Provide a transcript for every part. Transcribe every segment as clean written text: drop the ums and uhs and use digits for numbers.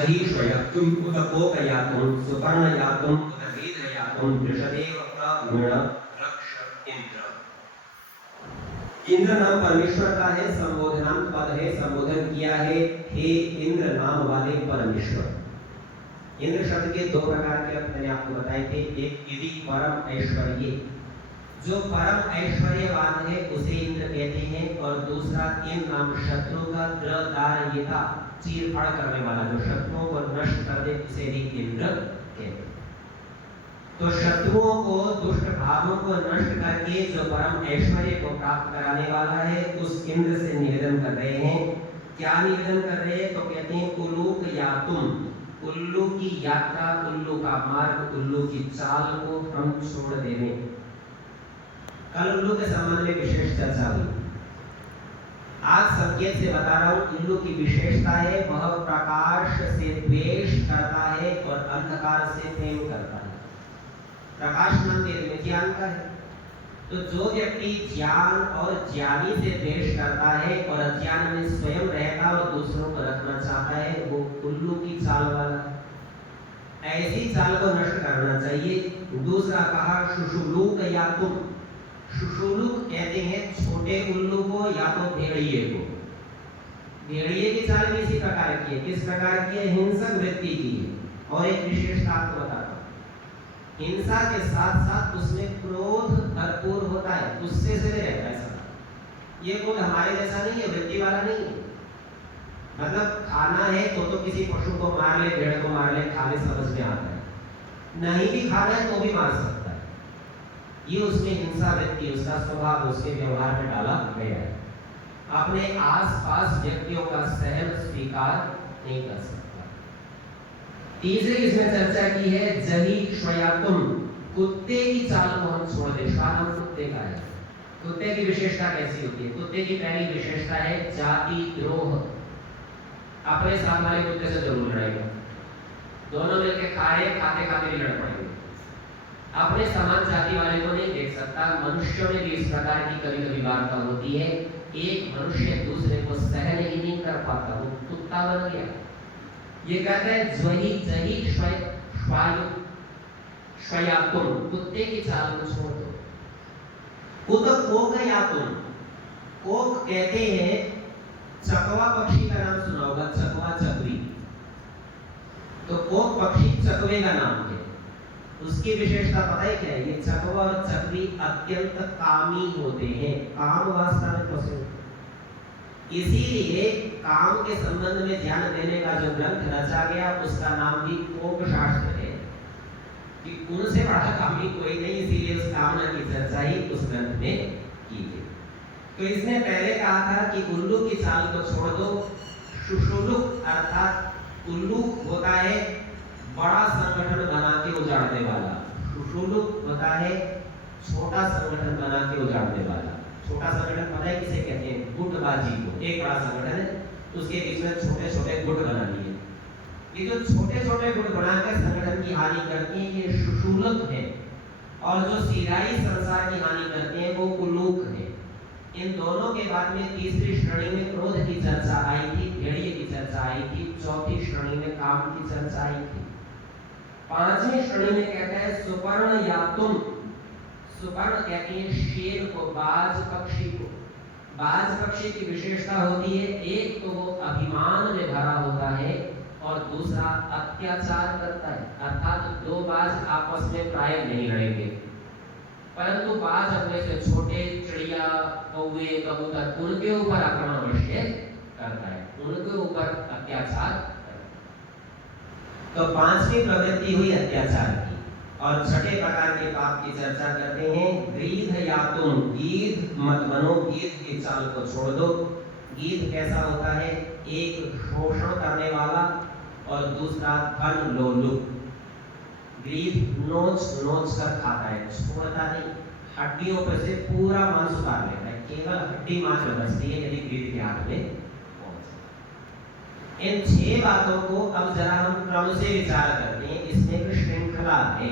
जहि श्वयक्तुम् उत कोकयातुम् सुपर्णयातुम् उत वेदयातुम् वृषदेव प्रमिण रक्ष इंद्र। इंद्र नाम परमेश्वर का है, संबोधनांत पद है, संबोधन किया है हे इंद्र नाम वाले परमेश्वर। इंद्र शब्द के दो प्रकार के अर्थ मैंने आपको बताए थे, एक इति परम ऐश्वर्य, जो परम ऐश्वर्यवान है उसे इंद्र कहते हैं, और दूसरा इन नाम शत्रु का द्रदारयिता, चीर फाड़ करने वाला, जो शत्रुओं को नष्ट कर दे उसे भी इंद्र कहते हैं। तो शत्रुओं को, दुष्ट भावों को नष्ट करके जो परम ऐश्वर्य को प्राप्त कराने वाला है उस इंद्र से निवेदन कर रहे हैं। क्या निवेदन कर रहे हैं? तो कहते हैं उल्लूक यातुम, उल्लू की यात्रा, उल्लू का मार्ग, उल्लू की चाल को हम छोड़ देंगे। कल उल्लू के संबंध में विशेष चर्चा हुई, आज संकेत से बता रहा हूं। उल्लू की विशेषता है वह प्रकाश से द्वेष करता है और अंधकार से प्रेम करता है। प्रकाश नाम वेद में ज्ञान का है, तो जो व्यक्ति ज्ञान और ज्ञानी से द्वेष करता है और अज्ञान में स्वयं रहता और दूसरों को रखना चाहता है, वो उल्लू की चाल वाला है। ऐसी चाल को नष्ट करना चाहिए। दूसरा कहा शुशुलूक यातुम, शुशुलूक कहते हैं छोटे उल्लू को या तो भेड़िए को। भेड़िए की चाल भी इसी प्रकार की है। किस प्रकार की है? हिंसक वृत्ति की है। और एक विशेषता आपको बताता हूं, हिंसा के साथ साथ उसमें क्रोध भरपूर होता है, गुस्से से रहता है सब। ये कोई हमारे जैसा नहीं है, वृत्ति वाला नहीं है। मतलब खाना है तो किसी पशु को मार ले, भेड़ को मार ले, खा ले, समझ में आता है। नहीं भी खाना है तो भी मार सकता है। ये उसमें हिंसा वृत्ति, उसका स्वभाव उसके व्यवहार में डाला गया है। अपने आसपास व्यक्तियों का सहन स्वीकार नहीं कर सकता। तीसरी इसमें चर्चा की है जहि श्वयातुम, कुत्ते की चाल को हम छोड़ दे। नाम कुत्ते का है। कुत्ते की विशेषता कैसी होती है? कुत्ते की पहली विशेषता है जाति द्रोह। अपने साथ वाले कुत्ते से जरूर लड़ेगा, दोनों मिलकर खा रहे, खाते खाते भी लड़ पड़ेंगे। अपने समान जाति वाले को नहीं देख सकता। मनुष्यों में भी इस प्रकार की कभी कभी वार्ता होती है, एक मनुष्य दूसरे को सहन ही नहीं कर पाता, वो कुत्ता बन गया। ये कहते हैं ज्वहि जहि श्वयातुम, कुत्ते की चाल को छोड़ दो। उत कोकयातुम, कोक कहते हैं चकवा पक्षी का नाम सुना होगा, चकवा चकवी। तो कोक पक्षी चकवे का नाम है। उसकी विशेषता पता है क्या है? ये चकवा और चकवी अत्यंत कामी होते हैं, काम वासना में फंसे होते हैं। इसीलिए काम के संबंध में ध्यान देने का जो ग्रंथ रचा गया उसका नाम भी कोक शास्त्र है, कि उनसे बड़ा कामी कोई नहीं, इसीलिए उस कामना की चर्चा ही उस ग्रंथ में की गई। तो इसने पहले कहा था कि उल्लू की चाल को छोड़ दो। शुशुलुक अर्थात उल्लू होता है बड़ा संगठन बना के उजाड़ने वाला, शुशुलुक होता है छोटा संगठन बना के उजाड़ने वाला। छोटा संगठन पता है किसे कहते हैं? गुटबाजी को। एक बड़ा संगठन है, उसके बीच में छोटे छोटे गुट बना लिए। ये जो छोटे छोटे गुट बनाकर संगठन की हानि करते हैं ये शुशुलुक है, और जो सीधाई संसार की हानि करते हैं वो उल्लूक है। इन दोनों के बाद में तीसरी श्रेणी में क्रोध की चर्चा आई थी, भेड़िए की चर्चा आई थी, चौथी श्रेणी में काम की चर्चा आई थी। पांचवी श्रेणी में कहते हैं सुपर्ण यातुम। सुपर्ण कहते हैं शेर को, बाज पक्षी को। बाज पक्षी की विशेषता होती है, एक तो वो अभिमान में भरा होता है और दूसरा अत्याचार करता है। अर्थात दो बाज आपस में प्राय नहीं लड़ेंगे, परंतु बाज अपने से छोटे चिड़िया, कौवे, कबूतर, उनके ऊपर आक्रमण अवश्य करता है, उनके ऊपर अत्याचार करता है। तो पांचवी प्रवृत्ति हुई अत्याचार की, और छठे प्रकार के पाप की चर्चा करते हैं गीध यातुम। गीध मत बनो, गीध की चाल को छोड़ दो। गीध कैसा होता है? एक शोषण करने वाला और दूसरा धन लोलुप। गीध नोच नोच कर खाता है, छोड़ता नहीं, हड्डियों पर से पूरा मांस उतार लेता है, केवल हड्डी मात्र बचती है यदि गीध के हाथ में पहुंचे। इन 6 बातों को अब जरा हम क्रम से विचार करते हैं। इसमें एक श्रृंखला है।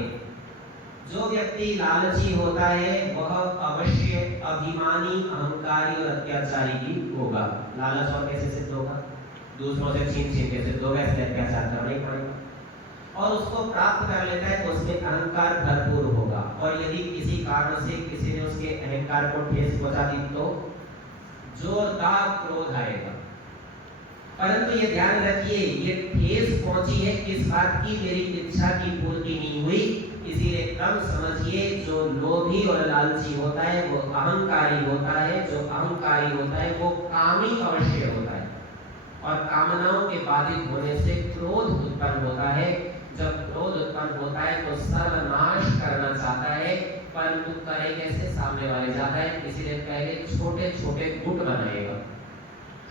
जो व्यक्ति लालची होता है वह अवश्य अभिमानी, अहंकारी और अत्याचारी भी होगा। लालच और कैसे सिद्ध होगा? दूसरों से छीन छीन के सिद्ध होगा, इसलिए अत्याचार करना और उसको प्राप्त कर लेता है तो उसमें अहंकार भरपूर होगा, और यदि किसी कारण से किसी ने उसके अहंकार को ठेस पहुंचा दी तो जोरदार क्रोध आएगा। परंतु ये ध्यान रखिए, ये ठेस पहुंची है किस बात की? मेरी इच्छा की पूर्ति नहीं हुई, इसीलिए क्रम समझिए। जो लोभी और लालची होता है वो अहंकारी होता है, जो अहंकारी होता है वो कामी अवश्य होता है, और कामनाओं के बाधित होने से क्रोध उत्पन्न होता है। जब क्रोध उत्पन्न होता है तो सर्वनाश करना चाहता है, परंतु करे कैसे? सामने वाले जाता है, इसीलिए पहले छोटे छोटे गुट बनाएगा,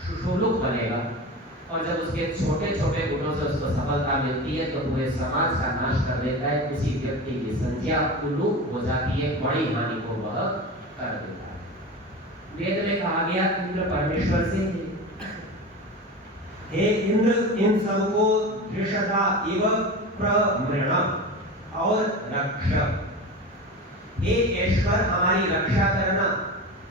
शुशुलुक बनेगा, और जब उसके छोटे छोटे गुटों से उसको सफलता मिलती है तो पूरे समाज का नाश कर देता है। उसी व्यक्ति की संज्ञा उल्लूक हो जाती है, बड़ी हानि को वह कर देता है। वेद में कहा गया इंद्र परमेश्वर से, हे इंद्र, इन सबको धृषता इव प्रमृण और रक्ष। हे ईश्वर, हमारी रक्षा करना।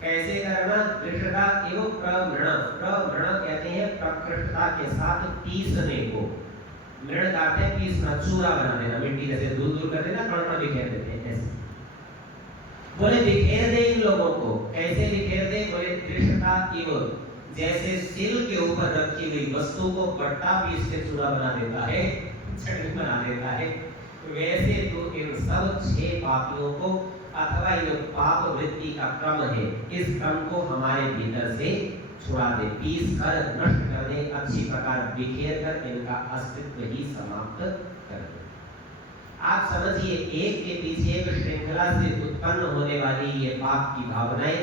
कैसे करना? धृषता इव प्रमृण। प्रमृण कहते हैं प्रकृष्टता के साथ पीसने को। मृण कहते हैं पीसना, चूरा बना देना, मिट्टी जैसे दूर दूर कर देना, कण कण बिखेर देते हैं ऐसे। बोले बिखेर दे इन लोगों को। कैसे बिखेर दे? बोले धृषता इव, जैसे सिल के ऊपर रखी हुई वस्तु को बट्टा पीस के चूरा बना देता है, चटनी बना देता है, वैसे तो इन सब 6 पापियों को, अथवा ये पाप वृत्ति का क्रम है, इस क्रम को हमारे भीतर से छुड़ा दे, पीस कर नष्ट कर दे, अच्छी प्रकार बिखेर कर इनका अस्तित्व ही समाप्त कर दे। आप समझिए, एक के पीछे एक श्रृंखला से उत्पन्न होने वाली ये पाप की भावनाएं,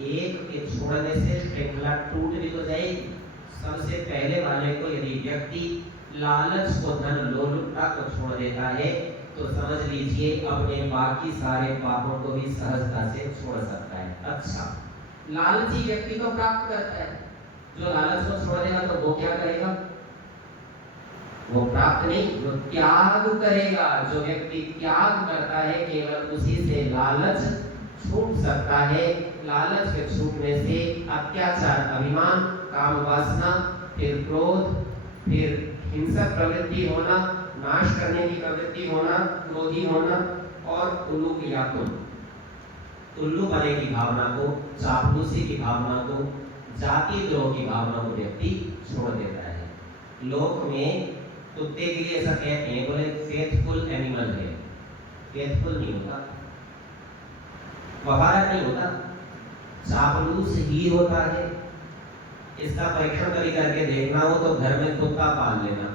एक के छोड़ने से श्रृंखला टूट भी तो जाएगी। सबसे पहले वाले को यदि व्यक्ति लालच को, धन लोलुपता को छोड़ देता है तो समझ लीजिए अपने बाकी सारे पापों को भी सहजता से छोड़ सकता है। अच्छा, लालची व्यक्ति को प्राप्त करता है, जो लालच को छोड़ देगा तो वो क्या करेगा? वो प्राप्त नहीं, वो त्याग करेगा। जो व्यक्ति त्याग करता है केवल उसी से लालच छूट सकता है। लालच के छूटने से अत्याचार, अभिमान, काम वासना, फिर क्रोध, फिर हिंसक प्रवृत्ति होना, नाश करने की प्रवृत्ति होना, क्रोधी होना, और उल्लू या उल्लू बने की भावना को, चापलूसी की भावना को, जाति द्रोह की भावना को व्यक्ति छोड़ देता है। लोक में कुत्ते के लिए ऐसा कहते हैं, बोले फेथफुल एनिमल है, फेथफुल नहीं होता, वफादार नहीं होता, चापलूस ही होता है। इसका परीक्षण कभी करके देखना हो तो घर में कुत्ता पाल लेना,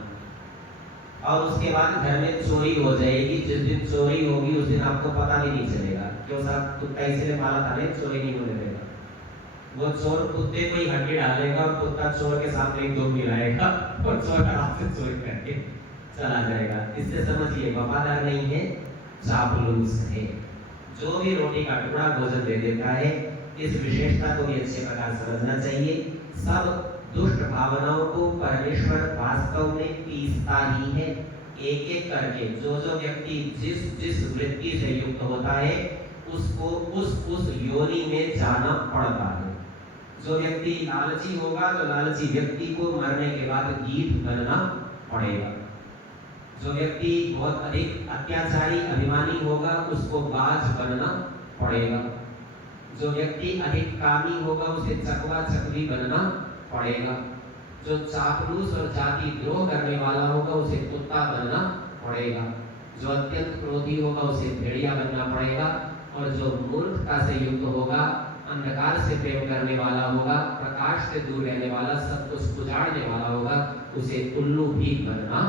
और उसके बाद घर में चोरी हो जाएगी। जिस दिन चोरी होगी उस दिन आपको पता भी नहीं चलेगा, क्यों साहब कुत्ता इसलिए पाला था, चोरी नहीं होने देगा। वो चोर कुत्ते को ही हड्डी डालेगा और कुत्ता चोर के साथ एक दो मिलाएगा और चोर आराम से चोरी करके चला जाएगा। इससे समझिए वफादार नहीं है, चापलूस है। जो भी रोटी का टुकड़ा भोजन दे देता है, इस विशेषता को भी अच्छे प्रकार समझना चाहिए। सब दुष्ट भावनाओं को परमेश्वर वास्तव में पीसता ही है, एक एक करके। जो जो व्यक्ति जिस जिस वृत्ति से युक्त होता है उसको उस योनि में जाना पड़ता है। जो व्यक्ति लालची होगा तो लालची व्यक्ति को मरने के बाद गीत बनना पड़ेगा। जो व्यक्ति बहुत अधिक अत्याचारी अभिमानी होगा उसको बाज बनना पड़ेगा। जो व्यक्ति अधिक कामी होगा उसे चकवा चकवी बनना पड़ेगा। जो चापलूस और जाति द्रोह करने वाला होगा उसे कुत्ता बनना पड़ेगा। जो अत्यंत क्रोधी होगा उसे भेड़िया बनना पड़ेगा। और जो मूर्खता से युक्त होगा, अंधकार से प्रेम करने वाला होगा, प्रकाश से दूर रहने वाला, सब कुछ उजाड़ने वाला होगा, उसे उल्लू भी बनना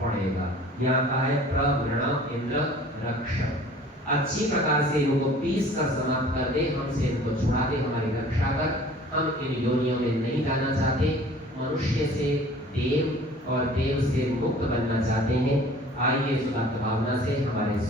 पड़ेगा। यहाँ कहा है प्रवृण इंद्र रक्ष। अच्छी प्रकार से इनको पीस कर समाप्त कर दे, हमसे इनको छुड़ा दे, हमारी रक्षा कर। हम इन योनियों में नहीं जाना चाहते, मनुष्य से देव और देव से मुक्त बनना चाहते हैं। आइए इस भावना से हमारे